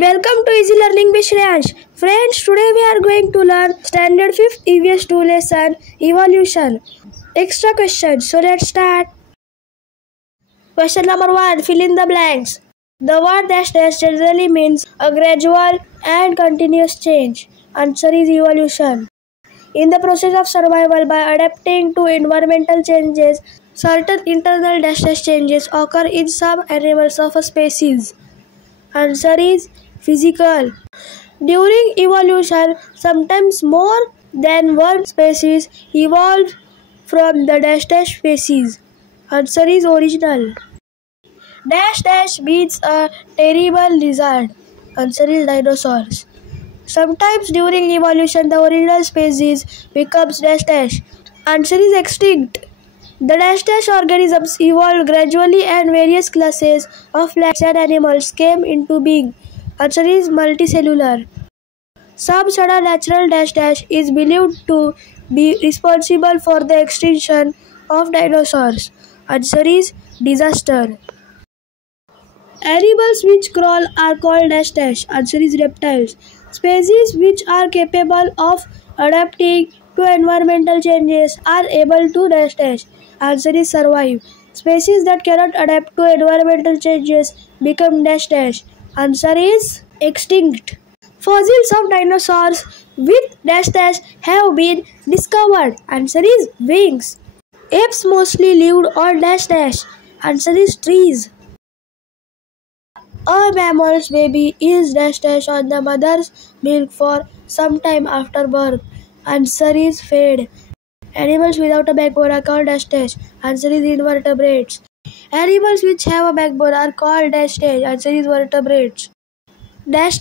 Welcome to Easy Learning with Shreyansh. Friends, today we are going to learn Std.5 EVS 2 lesson Evolution. Extra questions. So let's start. Question number 1. Fill in the blanks. The word dash generally means a gradual and continuous change. Answer is evolution. In the process of survival by adapting to environmental changes, certain internal dash changes occur in some animals of a species. Answer is physical. During evolution, sometimes more than one species evolved from the dash species. Answer is original. Dash means a terrible lizard. Answer is dinosaurs. Sometimes during evolution, the original species becomes dash. Answer is extinct. The dash organisms evolved gradually and various classes of plants and animals came into being. Answer is multicellular. Some sudden natural dash is believed to be responsible for the extinction of dinosaurs. Answer is disaster. Animals which crawl are called dash. Answer is reptiles. Species which are capable of adapting to environmental changes are able to dash. Answer is survive. Species that cannot adapt to environmental changes become dash. Answer is extinct. Fossils of dinosaurs with dash have been discovered. Answer is wings. Apes mostly lived on dash. Answer is trees. A mammal's baby is dash on the mother's milk for some time after birth. Answer is fed. Animals without a backbone are called dash. Answer is invertebrates. Animals which have a backbone are called dash. Answer is vertebrates. Dash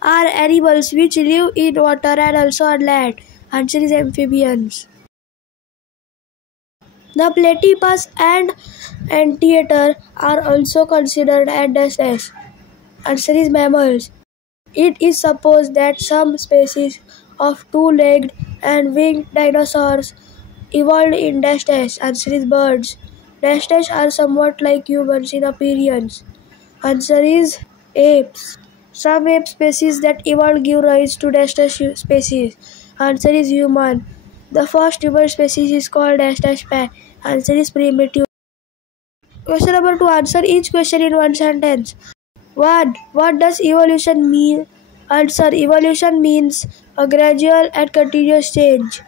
are animals which live in water and also on land. Answer is amphibians. The platypus and anteater are also considered as dash. Answer is mammals. It is supposed that some species of two-legged and winged dinosaurs evolved in dash. Answer is birds. Dash are somewhat like humans in appearance. Answer is apes. Some ape species that evolved give rise to dash species. Answer is human. The first human species is called dash pack. Answer is primitive. Question number 2. Answer each question in one sentence. 1. What does evolution mean? Answer. Evolution means a gradual and continuous change.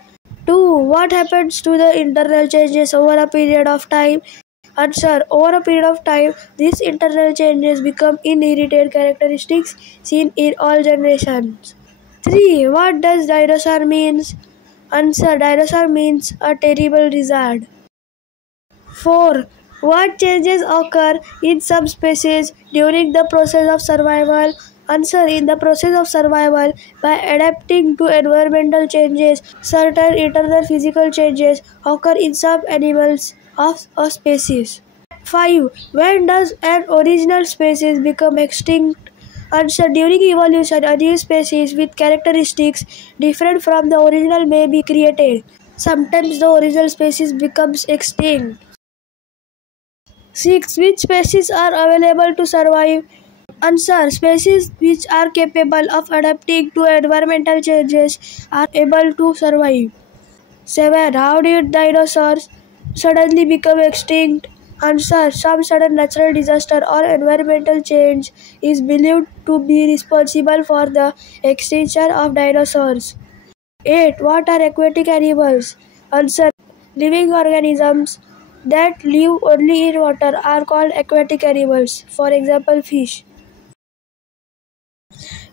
2. What happens to the internal changes over a period of time? Answer. Over a period of time, these internal changes become inherited characteristics seen in all generations. 3. What does dinosaur means? Answer. Dinosaur means a terrible lizard. 4. What changes occur in some species during the process of survival? Answer. In the process of survival, by adapting to environmental changes, certain internal physical changes occur in some animals of a species. 5. When does an original species become extinct? Answer. During evolution, a new species with characteristics different from the original may be created. Sometimes the original species becomes extinct. 6. Which species are available to survive? Answer. Species which are capable of adapting to environmental changes are able to survive. 7. How did dinosaurs suddenly become extinct? Answer. Some sudden natural disaster or environmental change is believed to be responsible for the extinction of dinosaurs. 8. What are aquatic animals? Answer. Living organisms that live only in water are called aquatic animals. For example, fish.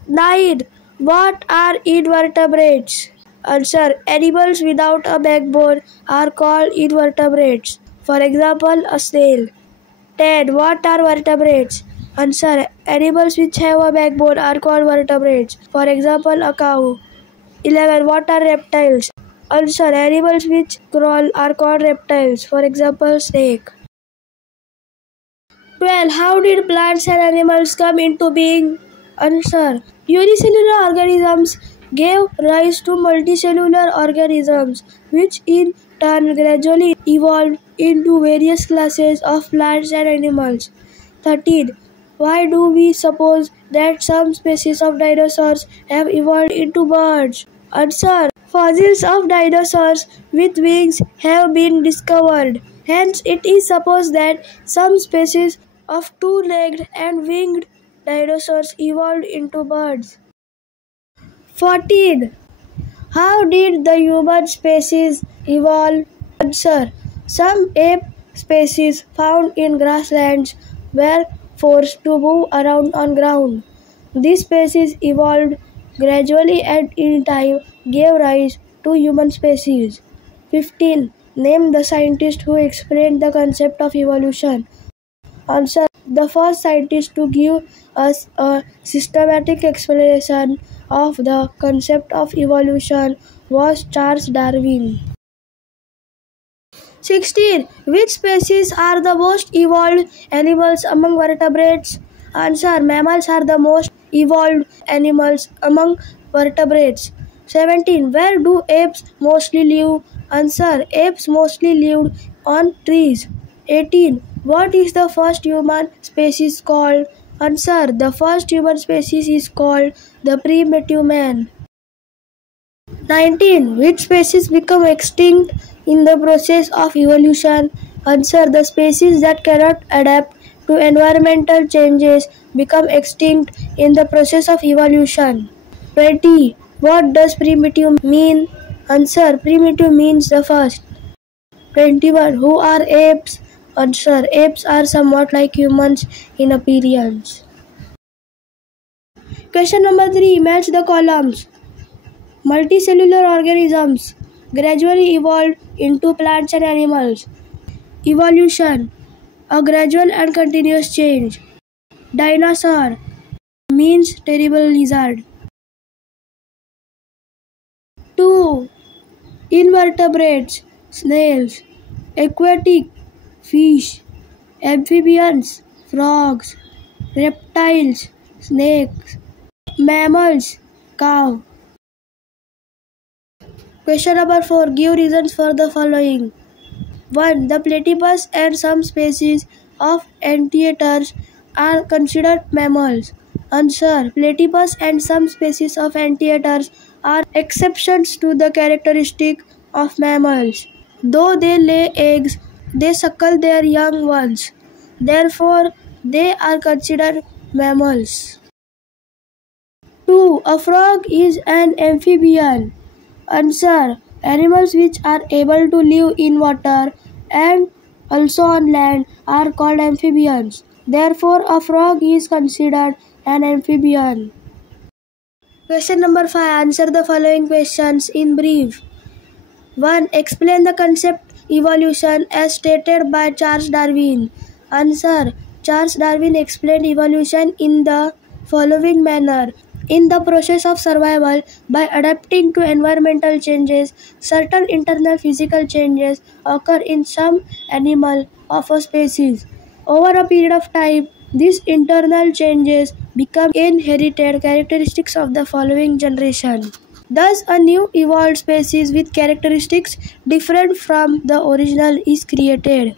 9. What are invertebrates? Answer. Animals without a backbone are called invertebrates. For example, a snail. 10. What are vertebrates? Answer. Animals which have a backbone are called vertebrates. For example, a cow. 11. What are reptiles? Answer. Animals which crawl are called reptiles. For example, snake. 12. How did plants and animals come into being? Answer. Unicellular organisms gave rise to multicellular organisms, which in turn gradually evolved into various classes of plants and animals. 13. Why do we suppose that some species of dinosaurs have evolved into birds? Answer. Fossils of dinosaurs with wings have been discovered. Hence, it is supposed that some species of two-legged and winged dinosaurs evolved into birds. 14. How did the human species evolve? Answer. Some ape species found in grasslands were forced to move around on ground. These species evolved gradually and in time gave rise to human species. 15. Name the scientist who explained the concept of evolution. Answer. The first scientist to give us a systematic explanation of the concept of evolution was Charles Darwin. 16. Which species are the most evolved animals among vertebrates? Answer. Mammals are the most evolved animals among vertebrates. 17. Where do apes mostly live? Answer. Apes mostly lived on trees. 18. What is the first human species called? Answer. The first human species is called the primitive man. 19. Which species become extinct in the process of evolution? Answer. The species that cannot adapt to environmental changes become extinct in the process of evolution. 20. What does primitive mean? Answer. Primitive means the first. 21. Who are apes? Answer. Apes are somewhat like humans in appearance. Question number 3. Match the columns. Multicellular organisms gradually evolved into plants and animals. Evolution, a gradual and continuous change. Dinosaur means terrible lizard. 2. Invertebrates, snails. Aquatic, fish. Amphibians, frogs. Reptiles, snakes. Mammals, cow. Question number 4. Give reasons for the following. 1. The platypus and some species of anteaters are considered mammals. Answer. Platypus and some species of anteaters are exceptions to the characteristic of mammals. Though they lay eggs, they suckle their young ones. Therefore, they are considered mammals. 2. A frog is an amphibian. Answer. Animals which are able to live in water and also on land are called amphibians. Therefore, a frog is considered an amphibian. Question number 5. Answer the following questions in brief. 1. Explain the concept evolution as stated by Charles Darwin. Answer. Charles Darwin explained evolution in the following manner. In the process of survival, by adapting to environmental changes, certain internal physical changes occur in some animal of a species. Over a period of time, these internal changes become inherited characteristics of the following generation. Thus, a new evolved species with characteristics different from the original is created.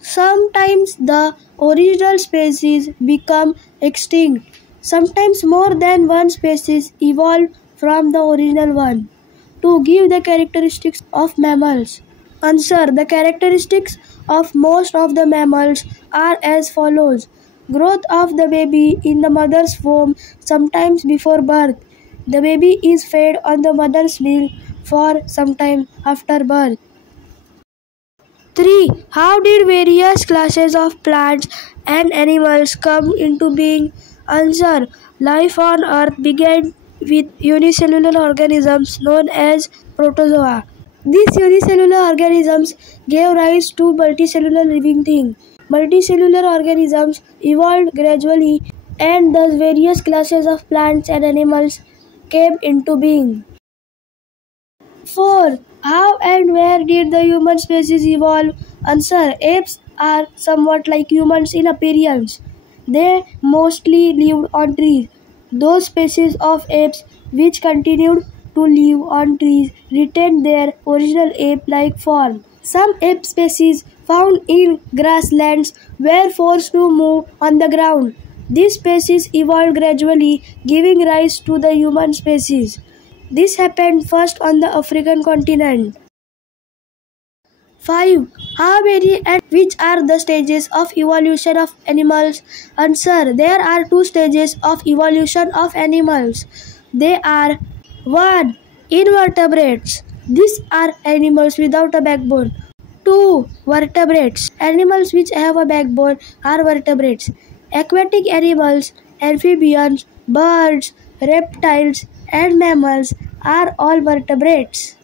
Sometimes the original species become extinct. Sometimes more than one species evolve from the original one. To give the characteristics of mammals. Answer. The characteristics of most of the mammals are as follows. Growth of the baby in the mother's womb sometimes before birth. The baby is fed on the mother's milk for some time after birth. 3. How did various classes of plants and animals come into being? Answer. Life on Earth began with unicellular organisms known as protozoa. These unicellular organisms gave rise to multicellular living things. Multicellular organisms evolved gradually and thus various classes of plants and animals came into being. 4. How and where did the human species evolve? Answer. Apes are somewhat like humans in appearance. They mostly lived on trees. Those species of apes which continued to live on trees retained their original ape-like form. Some ape species found in grasslands were forced to move on the ground. These species evolved gradually, giving rise to the human species. This happened first on the African continent. 5. How many and which are the stages of evolution of animals? Answer. There are 2 stages of evolution of animals. They are 1. Invertebrates. These are animals without a backbone. 2. Vertebrates. Animals which have a backbone are vertebrates. Aquatic animals, amphibians, birds, reptiles, and mammals are all vertebrates.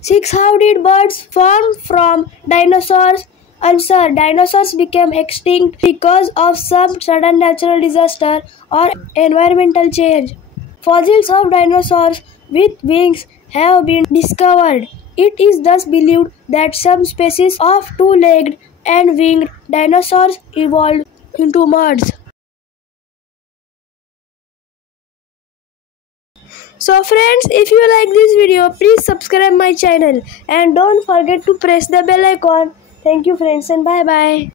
6. How did birds form from dinosaurs? Answer. Dinosaurs became extinct because of some sudden natural disaster or environmental change. Fossils of dinosaurs with wings have been discovered. It is thus believed that some species of two-legged and winged dinosaurs evolved into birds. So friends, if you like this video, please subscribe my channel and don't forget to press the bell icon. Thank you friends and bye bye.